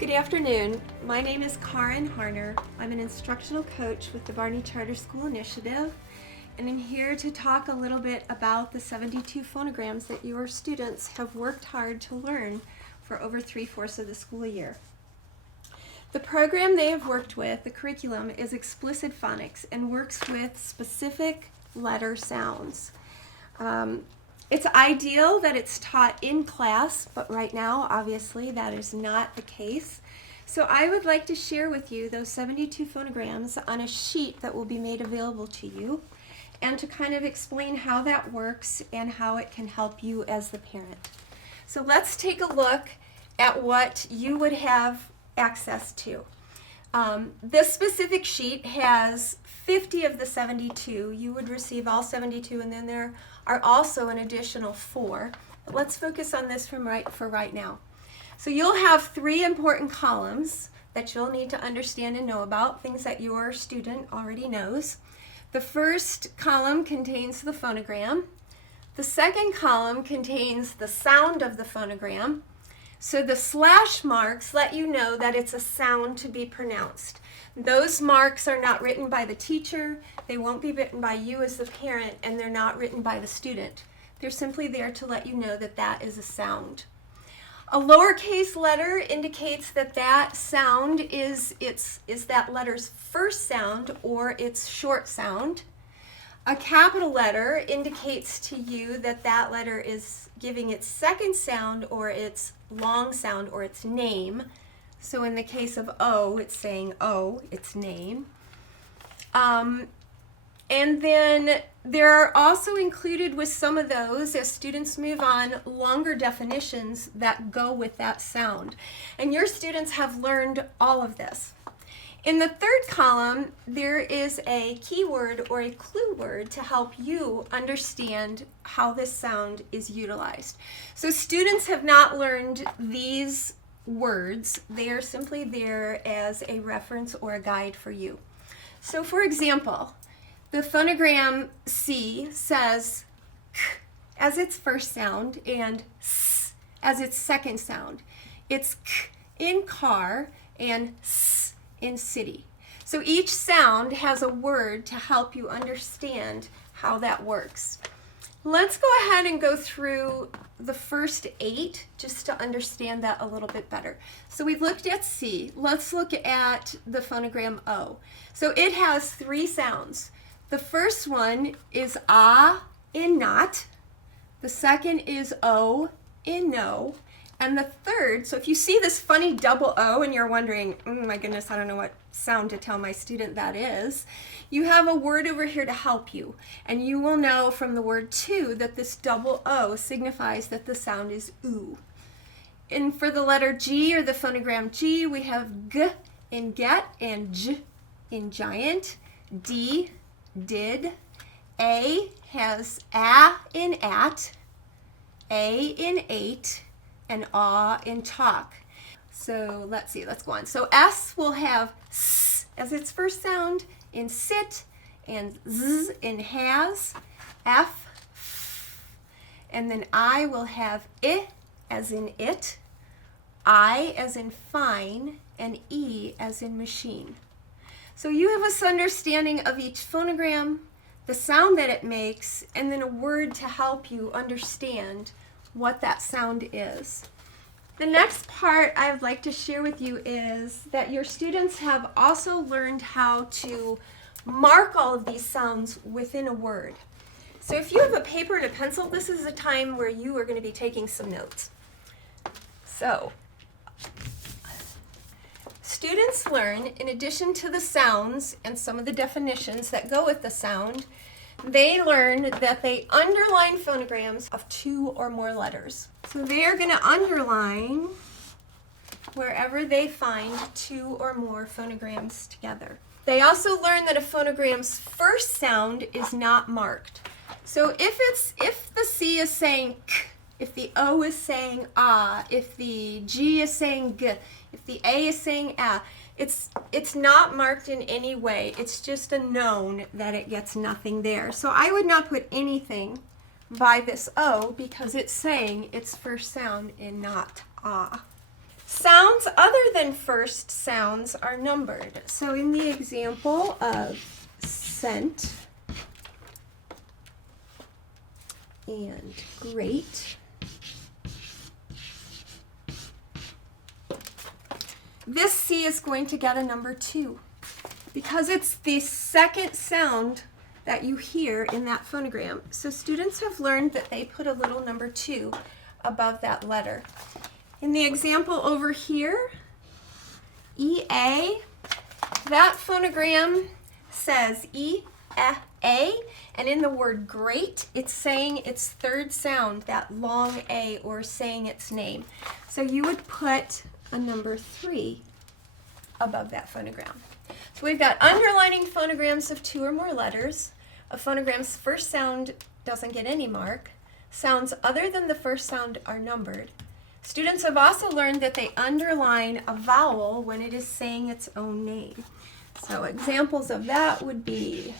Good afternoon. My name is Karen Harner. I'm an instructional coach with the Barney Charter School Initiative, and I'm here to talk a little bit about the 72 phonograms that your students have worked hard to learn for over 3/4 of the school year. The program they have worked with, the curriculum, is explicit phonics and works with specific letter sounds. It's ideal that it's taught in class, but right now, obviously, that is not the case. So I would like to share with you those 72 phonograms on a sheet that will be made available to you, and to kind of explain how that works and how it can help you as the parent. So let's take a look at what you would have access to. This specific sheet has 50 of the 72. You would receive all 72, and then there are also an additional 4. But let's focus on this for right now. So you'll have 3 important columns that you'll need to understand and know about, things that your student already knows. The first column contains the phonogram. The second column contains the sound of the phonogram. So the slash marks let you know that it's a sound to be pronounced. Those marks are not written by the teacher, they won't be written by you as the parent, and they're not written by the student. They're simply there to let you know that that is a sound. A lowercase letter indicates that that sound is that letter's first sound or its short sound. A capital letter indicates to you that that letter is giving its second sound or its long sound or its name. So in the case of O, it's saying O, its name. And then there are also included with some of those, as students move on, longer definitions that go with that sound. And your students have learned all of this. In the third column, there is a keyword or a clue word to help you understand how this sound is utilized. So students have not learned these words. They are simply there as a reference or a guide for you. So for example, the phonogram C says k as its first sound and s as its second sound. It's k in car and s in city. So each sound has a word to help you understand how that works. Let's go ahead and go through the first 8 just to understand that a little bit better. So we looked at C. Let's look at the phonogram O. So it has 3 sounds. The first one is ah in not. The second is O in no. And the third, so if you see this funny double O and you're wondering, my goodness, I don't know what sound to tell my student that is, you have a word over here to help you. And you will know from the word to that this double O signifies that the sound is oo. And for the letter G, or the phonogram G, we have G in get and J in giant. D, did. A has A in at, A in ate, and awe in talk. So let's see, let's go on. So S will have S as its first sound in sit, and Z in has, F, and then I will have I as in it, I as in fine, and E as in machine. So you have this understanding of each phonogram, the sound that it makes, and then a word to help you understand what that sound is. The next part I would like to share with you is that your students have also learned how to mark all of these sounds within a word. So if you have a paper and a pencil, this is a time where you are going to be taking some notes. So students learn, in addition to the sounds and some of the definitions that go with the sound, they learn that they underline phonograms of 2 or more letters. So they are going to underline wherever they find 2 or more phonograms together. They also learn that a phonogram's first sound is not marked. So if the C is saying k, if the O is saying ah, if the G is saying g, if the A is saying ah, it's not marked in any way. It's just a known that it gets nothing there. So I would not put anything by this O because it's saying its first sound in not ah. Sounds other than first sounds are numbered. So in the example of scent and great, this C is going to get a number 2 because it's the second sound that you hear in that phonogram. So students have learned that they put a little number 2 above that letter. In the example over here, EA, that phonogram says E, A, and in the word great, it's saying its third sound, that long A, or saying its name. So you would put a number 3 above that phonogram. So we've got underlining phonograms of 2 or more letters. A phonogram's first sound doesn't get any mark. Sounds other than the first sound are numbered. Students have also learned that they underline a vowel when it is saying its own name. So examples of that would be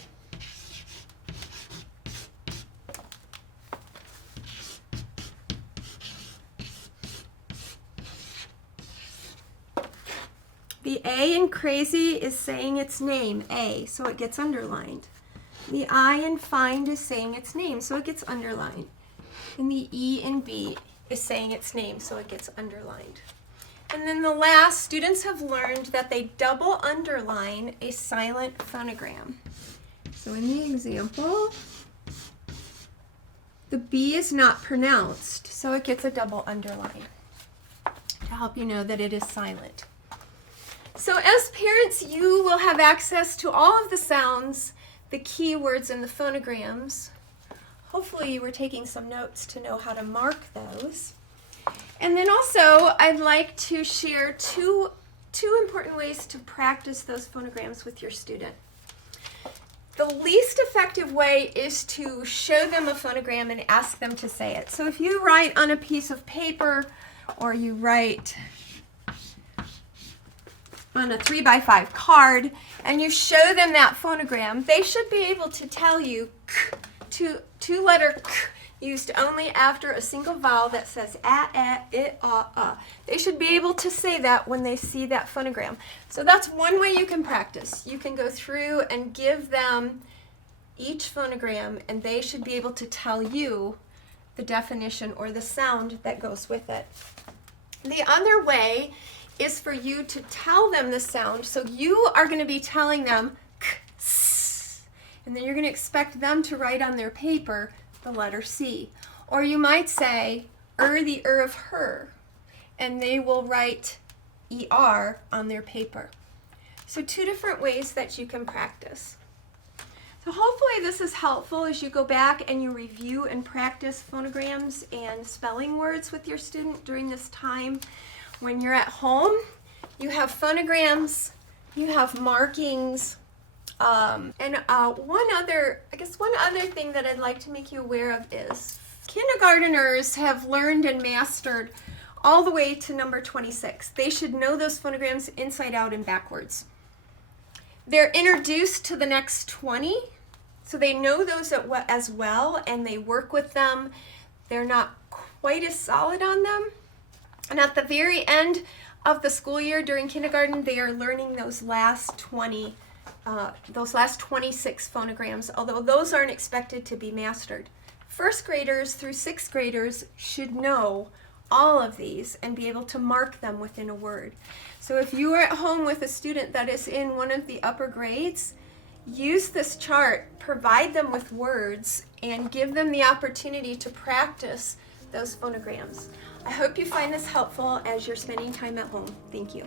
the A in crazy is saying its name, A, so it gets underlined. The I in find is saying its name, so it gets underlined. And the E in B is saying its name, so it gets underlined. And then the last, students have learned that they double underline a silent phonogram. So in the example, the B is not pronounced, so it gets a double underline to help you know that it is silent. So as parents, you will have access to all of the sounds, the keywords, and the phonograms. Hopefully you were taking some notes to know how to mark those. And then also, I'd like to share two important ways to practice those phonograms with your student. The least effective way is to show them a phonogram and ask them to say it. So if you write on a piece of paper or you write on a 3x5 card and you show them that phonogram, they should be able to tell you two-letter k used only after a single vowel that says a. They should be able to say that when they see that phonogram. So that's one way you can practice. You can go through and give them each phonogram and they should be able to tell you the definition or the sound that goes with it. The other way is for you to tell them the sound. So you are going to be telling them k, s, and then you're going to expect them to write on their paper the letter C. Or you might say, the of her, and they will write ER on their paper. So 2 different ways that you can practice. So hopefully this is helpful as you go back and you review and practice phonograms and spelling words with your student during this time. When you're at home, you have phonograms, you have markings, and one other thing that I'd like to make you aware of is kindergarteners have learned and mastered all the way to number 26. They should know those phonograms inside out and backwards. They're introduced to the next 20, so they know those as well, and they work with them. They're not quite as solid on them. And at the very end of the school year during kindergarten, they are learning those last 26 phonograms, although those aren't expected to be mastered. First graders through 6th graders should know all of these and be able to mark them within a word. So if you are at home with a student that is in one of the upper grades, use this chart, provide them with words, and give them the opportunity to practice those phonograms. I hope you find this helpful as you're spending time at home. Thank you.